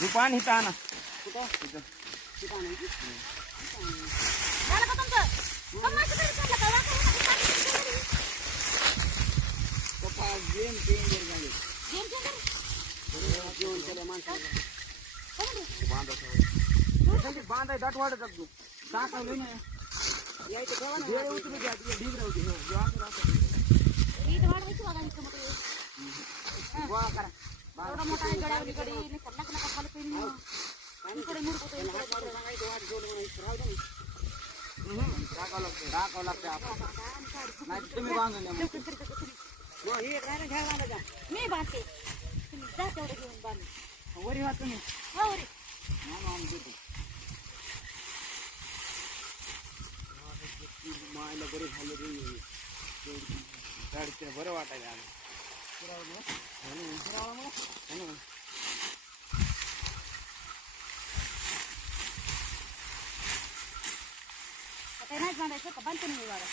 दुपान इथं आणा. कुठं इथं. कुठं आणायची? झालं का तुमचं? कमायचं तरी चाललं का? पप्पा गेम चेंजर झाले. Game changer? जेवण केलं माणसाला. बांधाय दाट वाढत जातो. टाकावलं ना. यायचं केव्हा नाही? वेळ उतरू द्या. ढीग राहू दे. ईद वाढवायची बघा इतकं मोठं. गोळा करा. एवढा मोठा आहे गड्यावर इकडे. नका नका खाली पेन. इकडे मुडकुतो त्याला हात मारून सांगायचं वाट जेवलं म्हणायचं. राहू दे ना. टाकावं लागतं आपण. नाही तुम्ही बांधून द्या मग. हो, हे एक राहिलं घ्या बांधायचा. मी बांधते. तुम्ही जा तेवढं घेऊन बांधून. वरी वाच तुम्ही. हो रे. मायला बरं झालं रे. गाडीचं बरं वाटायला आलं. आता नाही बांधायचं का? बांधतो नाही वाढा.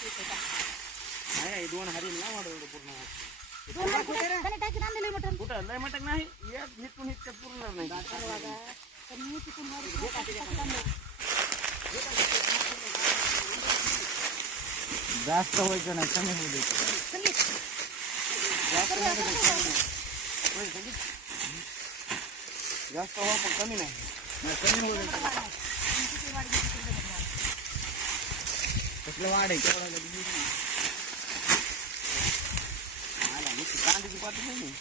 नाही दोन हरी ना वाढ एवढं पूर्ण. कणी टाकी आणलेलं मटण. कुठं लय मटक नाही. एक इथून इतकं पुरणार नाही. पण मी तिथून जास्त व्हायचं नाही कमी होऊ द्यायचं. जास्त व्हा पण कमी नाही. कमी होऊ द्यायचं. कसलं वाढ आहे कांद्याची पात्र नाही.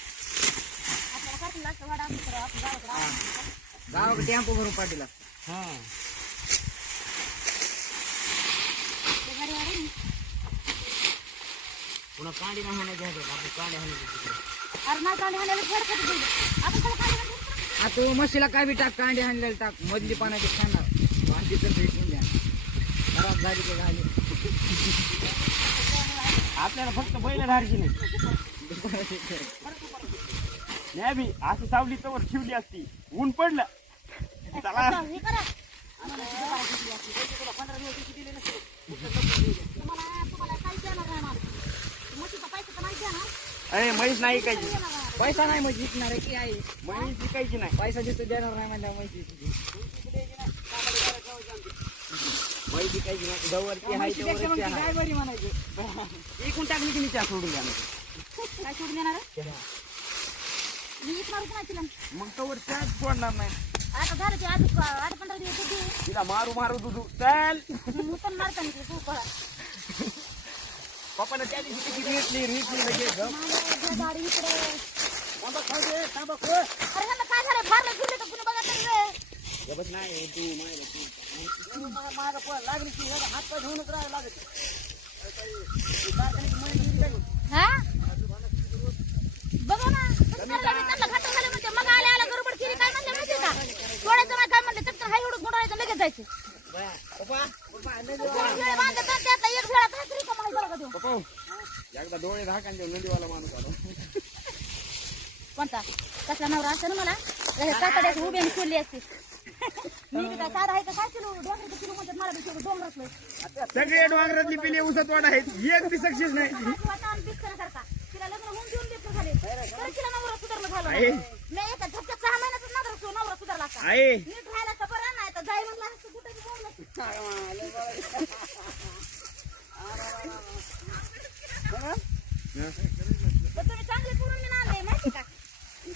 गावाकडे टेम्पो भरून पाठीला. हा पुन्हा कांडी नाही हाणायची आहे का? आपण कांडे हाणायची तिकडे. अरे नाही कांदे हाणायला फेड कधी दिली. आपण त्याला कांदे हाणायला आता म्हशीला काय बी टाक. कांडे हाणलेले टाक. मधली पाण्याची खाणार भाजी तर भेटून द्या. खराब झाली की झाली. आपल्याला फक्त बैल धारची नाही. नाही बी असं सावली तर ठेवली असती. ऊन पडलं चला. हे करा. तुम्हाला काही देणार नाही मला. मोठीचा पैसा तर नाही देणार. अरे म्हैस नाही ऐकायची. पैसा नाही म्हणजे विकणार आहे की आहे. म्हैस विकायची नाही. पैसा जिथं देणार नाही म्हणल्यावर माहिती म्हैस विकायची नाही. जवळची आहे तेवढंच आहे. काय बरी म्हणायची. एकूण टाकली की मी त्या सोडून द्या. काय सोडून देणार आहे? मी इथणार होतो नाही तिला. मग तवर त्याच सोडणार नाही. आता झालं ते आज 8-15 दिवस होती. तिला मारू मारू दुधू चल. मी पण मारता नाही तू पळा. पप्पाला त्या दिवशी किती रेटली लगेच. माझ्या गाडी इकडे. तांबा खाऊ दे तांबा खो. अरे ह्यांना काय झालं? फारलं फिरले तर कुणी बघत नाही रे. बस नाही तू माझा पोर लागली की हात पाय धुवूनच राहायला लागत. हा? बघा ना. त्यांना घाटा झाले म्हणते. मग आल्या गडबड केली काय म्हणले माहिती का? सोडायचं नाही काय म्हणले. तर हाय एवढं गुंडाळायचं लगेच जायचं. बांधलं तर त्यातला एक वेळा तरी का माहिती बरं का देऊ. पप्पा एकदा डोळे झाकान देऊ नदीवाला माणूस आला. कोणता? कसला नवरा असतं ना मला कातड्याची उभी आणि सोडली असते. मी बी काय साधा आहे का? काय किलो डोंगराचं किलो म्हणतात. मला बी डोंगरातलं सगळे डोंगरातली पिली उसत वाट आहेत. एक बी सक्सेस नाही. सारखा तिला लग्न होऊन देऊन देतो झाले तरी तिला नवरा सुधारणं झालं आहे. मी एका झटक्यात 6 महिन्यातच नवरा सुधारला असता. आहे. नीट राहायला तर बरं नाही तर जाई म्हणला असतं कुठे बी बोललं. तर तुम्ही चांगले पुरून मी आणले माहिती का?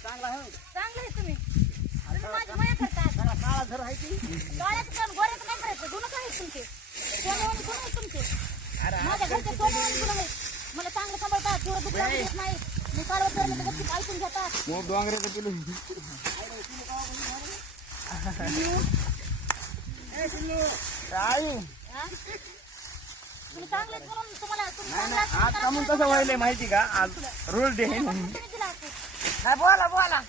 चांगला आहे. चांगले आहे तुम्ही. तुम्ही माझी माया करतात. काळा घर आहे की डोळ्याचं पण गोऱ्याचं नाही करायचं. गुणच आहेत तुमचे. सोन्यावानी गुण आहेत तुमचे. माझ्या घरचे सोन्यावानी गुण आहेत. मला चांगलं सांभाळतात. थोडं दुःख देत नाही. मी कालवत धरलं तर गच्चीत ऐकून घेतात. मग डोंगराचं पिलू. काय हा? तुम्ही चांगले करून तुम्हाला तुम्ही नाही चांगलं नाही आज कामून कसं व्हायलंय माहिती का? आज रोल डे आहे ना. तुम्ही दिला असतो. नाही बोला बोला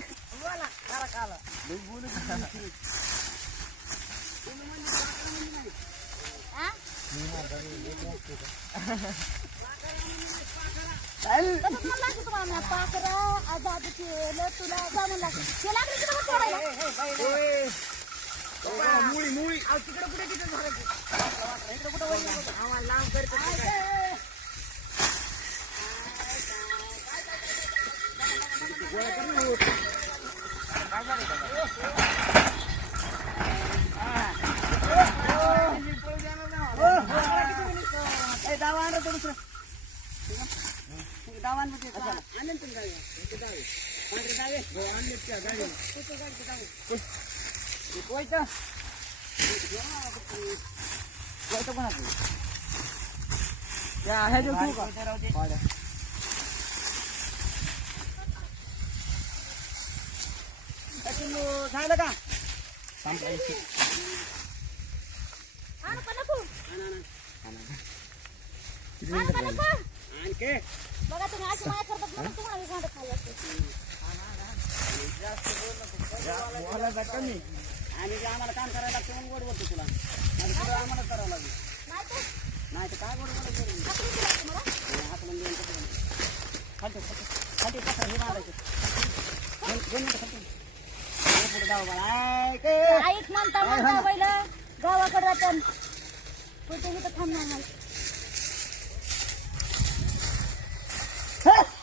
बोला काला काला हा? चल. तसंच म्हणलं असतं तुम्हाला मी पाखरं आजाद केलं तुला जाणून लागलं. ते लागलं की तुम्हाला सोडायला. ओय. पप्पा, मुळी मुळी. तिकडे कुठे तिथे झालं इकडे कुठं वळलं होतं. आम्हाला लांब करत गोळा कर ना. काय झालं? झालं का आणू का नको? आणू का नको? आणखी बघा तुम्ही अशी माया करतात म्हणून तुम्हाला हे भांडं खायला लागतं. बोलायचा कमी आणि जे आम्हाला काम करायला लागतं म्हणून गोड बोलतो तुला आणि तुला आम्हाला करावं लागेल नाही तर नाही तर काय गोड बोलायचं हाकलून दिलं तुम्हाला. हाकलून देऊन खालते खालते पत्र हे मारायचं पुढे जाऊ बाळा ऐक म्हणता म्हणता बैल गावाकडे राहतात कुठे इथं थांबणार नाही.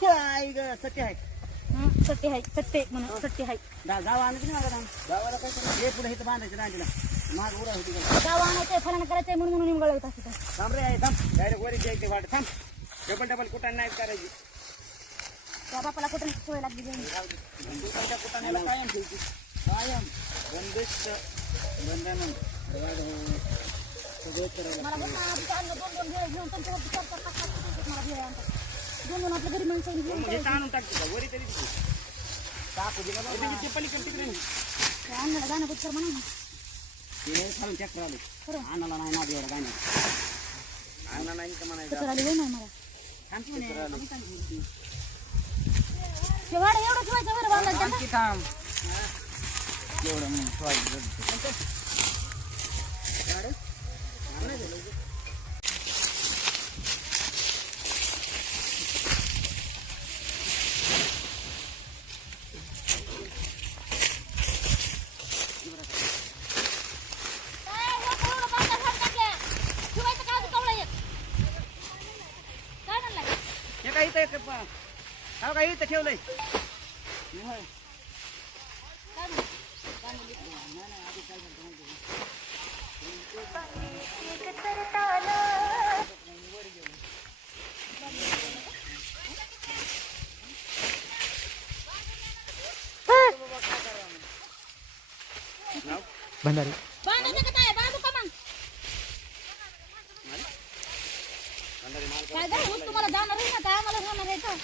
आई ग सत्य आहे सट्टे आहे सट्टे म्हणून सट्टे आहे. गाव आणायचं नाही माझा गावाला काय करायचं हे पुढे इथं बांधायचं दांडीला माग उरा होती गाव आणायचंय फलानं करायचंय म्हणून निमगळ येत असते. थांब रे थांब डायरेक्ट वरी जायचे वाट थांब डबल कुठं नाही करायची त्या बापाला कुठे सवय लागली कुठाण्याला कायम ठेवची कायम बंदिस्त बंधन मला बघ ना आधी आणलं 2-2 भेळ घेऊन त्यांच्यावरती 4-4 तास मला भेळ आणतात. 2-2 आपल्या घरी माणसाने घेऊन मग हे आणून टाकते का वरी तरी टाकू दे बाबा ते पलीकडे तिकडे आणलं गाणं बुच्छर म्हणा ना. ते खालून चक्कर आले खरं आणाला नाही ना एवढं गाणं आणा नाही तर म्हणायचं चक्कर आली होय नाही मला. थांबती म्हणे ते वाडं एवढं ठेवायचं बरं बांधायचं आणखी थांब एवढं मग हा का इथं ठेवलंय भंडारी बांधायचं का काय बांधू का मग काय गं तुम्हाला जाणार आहे ना काय आम्हाला जाणार आहे का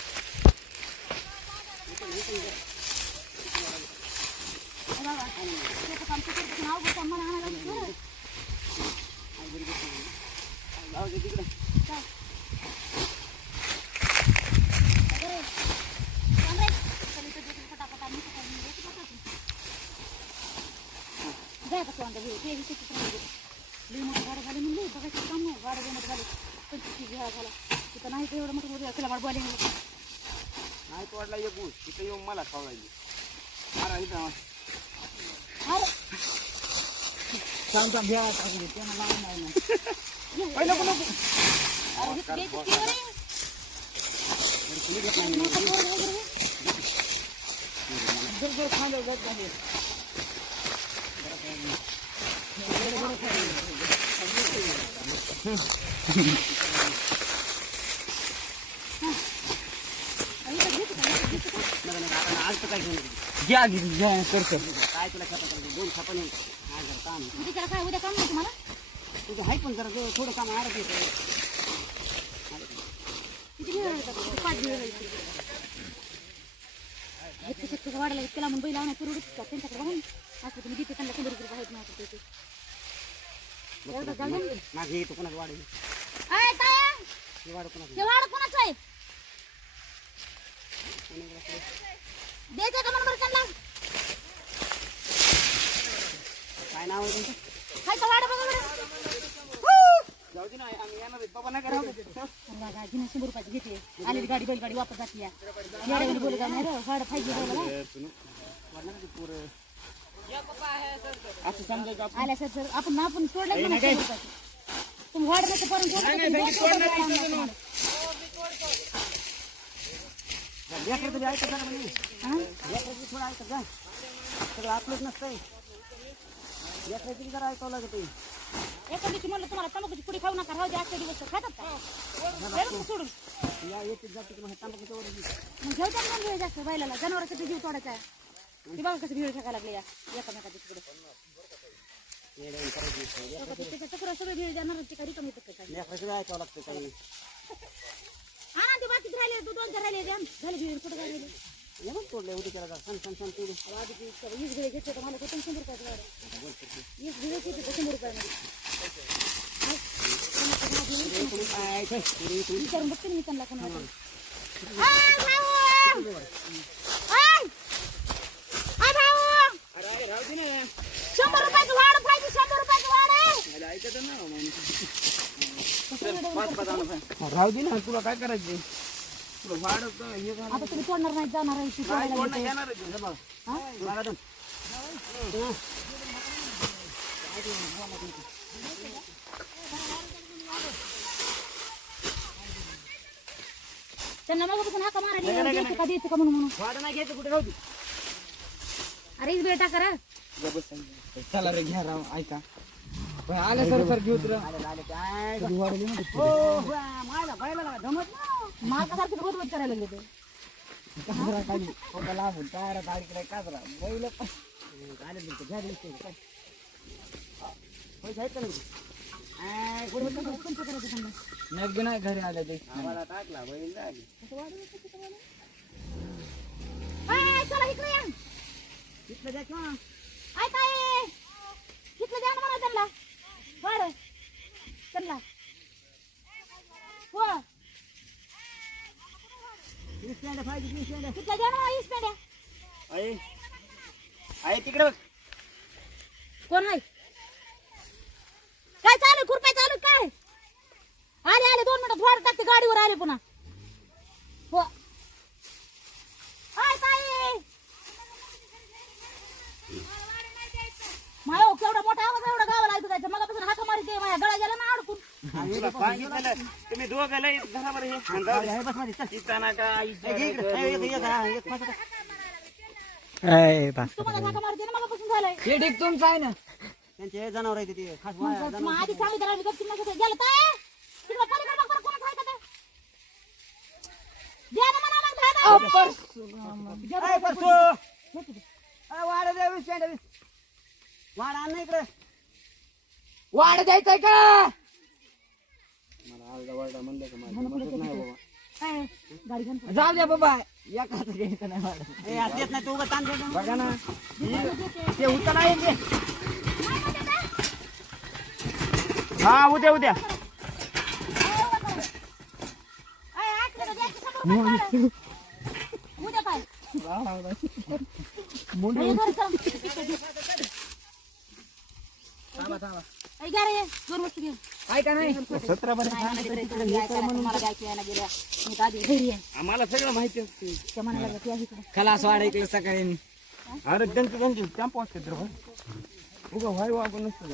बाबा त्याचं काम करतो नाव घेतो मला आणायला लागतं. काय अरे सांग रे चल इथं देतो फटाफट आम्ही जाय का सोंड घेऊ ते विषय लई मोठं गाडं झाले म्हणले बघायचं काम नाही गाडं मोठं झाले 25 घ्या झाला तिथं नाही तर एवढं मोठं त्याला वाढ बोलायला नाही तो वाटला एक तिथं येऊन मला खावायची मारा इथं अरे सांगता घ्या टाकू दे त्यांना लावून नाही ना अरे हे घ्यायचं की रे मोठं पोरं वगैरे जर खांद्यावर जात नाही आज तर काय घ्या घ्या करतो काय तुला खाता करायचं 2 खापा नाही काम उद्या काय उद्या काम नाही तुम्हाला तुझं आहे पण जरा थोडं काम आरत येतं किती वेळ लागतात 5 वेळ लागतात वाढायला इतक्याला मुंबई लावणार परवडत त्यांच्याकडे बघा असं तुम्ही तिथे त्यांना 100 रुपये आहेत नाही तिथे एवढं जाऊ दे माझी येतो कोणाच वाढेल अय ताया हे वाढ कोणाचं हे वाढ कोणाचं आहे द्यायचं का म्हणून बरं त्यांना काय नाव आहे तुमचं खायचं वाढ बघा बरं जाऊ दे ना आम्ही येणार आहेत बाबा नाही करा बघा घेऊन 100 रुपयाची घेते आलेली गाडी बैलगाडी वापस जाते या येड्यावानी बोलू का नाही रे वाढ पाहिजे बोला असं समजायचं आल्या सर आपण आपण सोडलं की नाही तुम्ही वाढ नका पर्यंत लेकरं तरी ऐकत जा म्हणे लेकराचं थोडं ऐकत जा सगळं आपलंच नसतंय लेकराची जरा ऐकावं लागत एका दिवशी म्हणलं तुम्हाला तंबाखूची पुडी खाऊ नका राहू दे आजच्या दिवस खातात का सोडून या येते जाते मग तांबाखूचा वर मग घेऊ त्या दोन भेळ जास्त बैलाला जनावरांसाठी जीव तोडायचा आहे ती बघा कसं भेळ फेकायला लागले या एकामेकाच्या तिकडे त्याच्या चक्र सगळे भेळ जनावरांची काही कमी येतात काय लेकराचं ऐकावं लागतं काही आणा ते बाकीच राहिले तू दोन चार राहिले झाले भेळ कुठं काय राहिले एवढं तोडले उडी करायला सण सण सण तोडून वीस भेळ घेतले तर मला कुठून 100 रुपयाचं वाढ 20 भेळ घेतले तर 100 रुपयामध्ये विचारून बघते मी त्यांना कोण वाटत ₹100 वाढ पाहिजे 100 रुपयाचं वाढ राहू दे ना तुला काय करायचं तुला वाढत आता तुम्ही तोडणार नाही जाणार आहे ती तोडायला गेली. त्यांना मगापासून हाका मारायला द्यायचं का द्यायचं का म्हणून वाढ नाही घ्यायचं कुठे राहू दे अरे इस वेळ टाका रे चला रे घ्या राव ऐका आले सर घेऊ तुला माझा बैलाला जमत मालकासारखं बरोबर करायला लागले ते लांबून टायरा तारीकडे काजरा बैल आले घ्या पैसे आहेत का नाही नाही घरी आले ते आम्हाला टाकला बैल झाली चला इकडे या तिथलं द्या किंवा ऐका इथलं द्या ना म्हणा त्यांना वाढ त्यांना हो पाहिजे तिथलं द्या ना वीस पेंड्या आहे तिकडे कोण आहे काय चालू खुरपाय चालू काय आले 2 मिनिटात वाढ टाकते गाडीवर आले पुन्हा हो आय ताई मायो केवढा मोठा आवाज एवढा गावाला ऐकू जायचं मगापासून हाका मारते माझ्या गळा गेला ना अडकून तुला सांगितलं तुम्ही दोघं लय घरावर हे चिताना का तुम्हाला हाका मारते ना मगापासून झालंय हे ठीक तुमचं आहे ना त्यांचे जनावर आहे ते खास मग आधी सांगितलं आम्ही गपचूप नका गेलं ताई तिकडे पलीकडे बघ बरं कोणाच आहे का ते द्या ना म्हणा मग वाढ द्या 20 पेंड्या 20 वाढ आण ना इकडे वाढ द्यायचंय का मला आलदा वाढा म्हणलं का मला नाही बाबा गाडी घेऊन जाऊ द्या बाबा एकाच घ्यायचं नाही वाढ ए आज देत नाही तू उगा ताण देतो बघा ना ते उतर नाही ते हा उद्या उद्या काय दोन वस्तू घे ऐका नाही 17 आम्हाला सगळं माहिती असते खलास वाढ ऐकलं सकाळी अरे त्यांचं टेम्पो असते उगा व्हाय वागून नसतं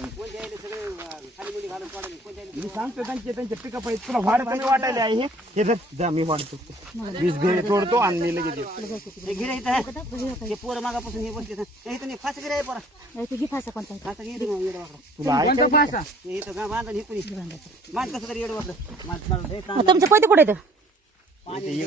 मी सांगतो त्यांचे पिकअप आहेत तुला वाढ कमी वाटायला आहे हे धर जा मी वाढतो 20 भेळ तोडतो आणि मी लगेच हे गिरे इथं हे पोरं मागापासून हे बसले इथं नाही फास गिरे पोरा तुझी फासा कोणता फासा गिरे येडं वाकडं तुला ऐकायचं का? हे इथं का बांधलं हे पुरी बांध कसं तरी येडं वाकडं तुमचे पैसे कुठे पाणी